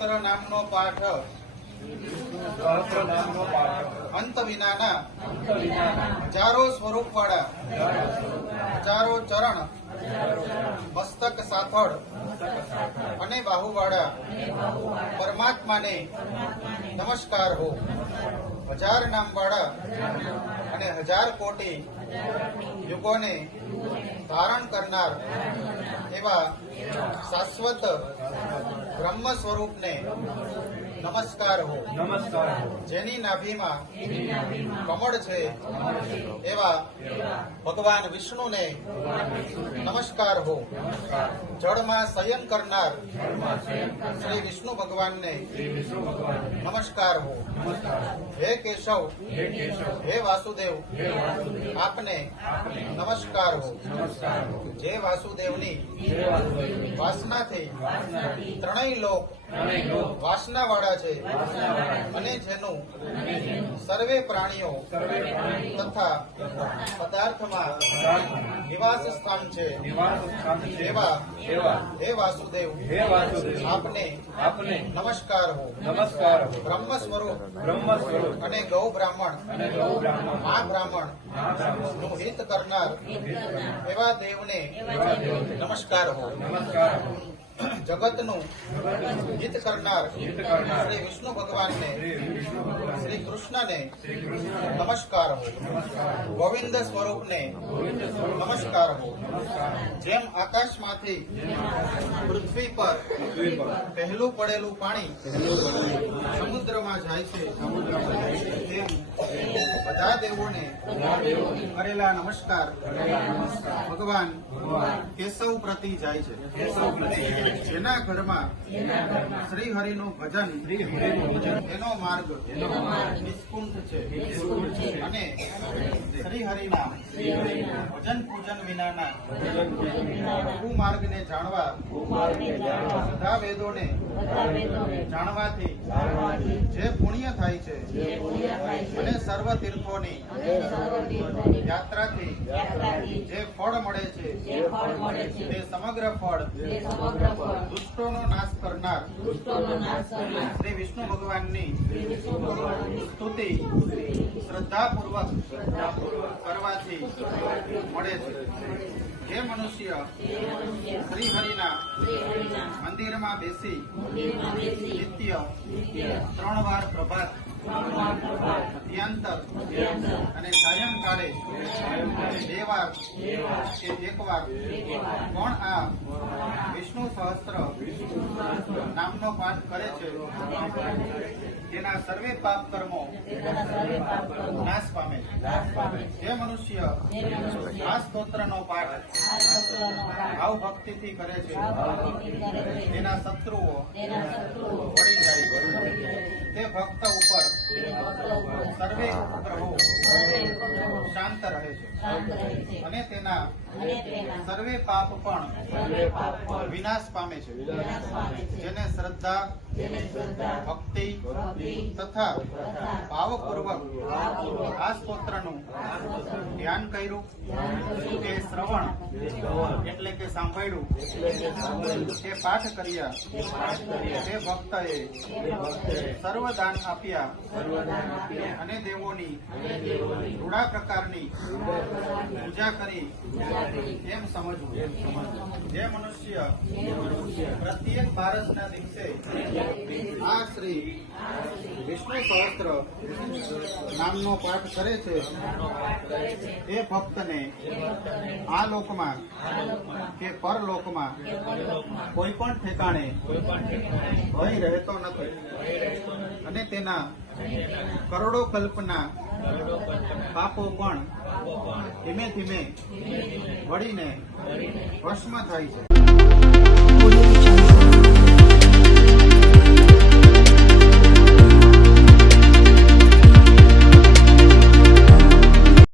સહસ્ત્ર નામનો પાઠ અંત વિનાના હજારો સ્વરૂપવાળા હજારો ચરણ મસ્તક સાથળ અને બાહુવાળા પરમાત્માને નમસ્કાર હો. હજાર નામવાળા અને હજાર કોટી યુગોને ધારણ કરનાર એવા શાશ્વત બ્રહ્મ સ્વરૂપને નમસ્કાર હો. જેની નાભીમાં કમળ છે એવા ભગવાન વિષ્ણુને નમસ્કાર હો. જળમાં શયન કરનાર શ્રી વિષ્ણુ ભગવાનને નમસ્કાર હો. હે કેશવ, હે વાસુદેવ, આપને નમસ્કાર હો. જે વાસુદેવની વાસનાથી ત્રણેય લોક વાસનાવાળા છે અને જેનું સર્વે પ્રાણીઓ તથા પદાર્થમાં નિવાસ સ્થાન છે એવા હે વાસુદેવ, આપને નમસ્કાર હો. બ્રહ્મ સ્વરૂપ અને ગૌ બ્રાહ્મણ મા બ્રાહ્મણ નું હિત કરનાર એવા દેવને નમસ્કાર હો. જગતનું હિત કરનાર શ્રી વિષ્ણુ ભગવાનને શ્રી કૃષ્ણને નમસ્કાર હો. ગોવિંદ સ્વરૂપને નમસ્કાર હો. જેમ આકાશમાંથી પૃથ્વી પર પહેલું પડેલું પાણી સમુદ્રમાં જાય છે તેમ બધા દેવોને કરેલા નમસ્કાર ભગવાન કેશવ પ્રતિ જાય છે. જેના ઘરમાં શ્રી હરિનું ભજન એનો માર્ગ નિષ્કુંઠ છે અને શ્રી હરિના ભજન પૂજન વિનાના કુમાર્ગને જાણવા બધા વેદોને જાણવાથી જે પુણ્ય થાય છે અને સર્વ તીર્થોની યાત્રાથી જે ફળ મળે છે તે સમગ્ર ફળ દુષ્ટોનો નાશ કરનાર શ્રી વિષ્ણુ ભગવાનની સ્તુતિ શ્રદ્ધાપૂર્વક કરવાથી મળે છે. જે મનુષ્ય શ્રી હરિના મંદિરમાં બેસી નિત્ય 3 વાર પ્રભાત, મધ્યાંતર અને સાયંકાળે 2 વાર કે 1 વાર પણ આ વિષ્ણુ સહસ્ત્ર નામનો પાઠ કરે છે તેના સર્વે પાપ કર્મો નાશ પામે છે. જે મનુષ્ય આ સ્તોત્રનો પાઠ ભાવ ભક્તિથી કરે છે તેના શત્રુઓ પડી જાય છે. તે ભક્ત ઉપર સર્વે ઉપગ્રહો શાંત રહે છે અને તેના સર્વે પાપ પણ વિનાશ પામે છે. જેને શ્રદ્ધા, ભક્તિ તથા ભાવપૂર્વક આ સ્તોત્રનું ધ્યાન કર્યું કે શ્રવણ એટલે કે સાંભળ્યું તે પાઠ કર્યા તે ભક્તએ સર્વદાન આપ્યા અને દેવોની રૂડા પ્રકારની પૂજા કરી એમ સમજવું. જે મનુષ્ય પ્રત્યેક બારસના દિવસે આ શ્રી વિષ્ણુ સહસ્ત્ર નામનો પાઠ કરે છે એ ભક્તને આ લોકમાં કે પરલોકમાં કોઈ પણ ઠેકાણે ભય રહેતો નથી અને તેના કરોડો કલ્પના પાપો પણ ધીમે ધીમે વળીને ભસ્મ થાય છે.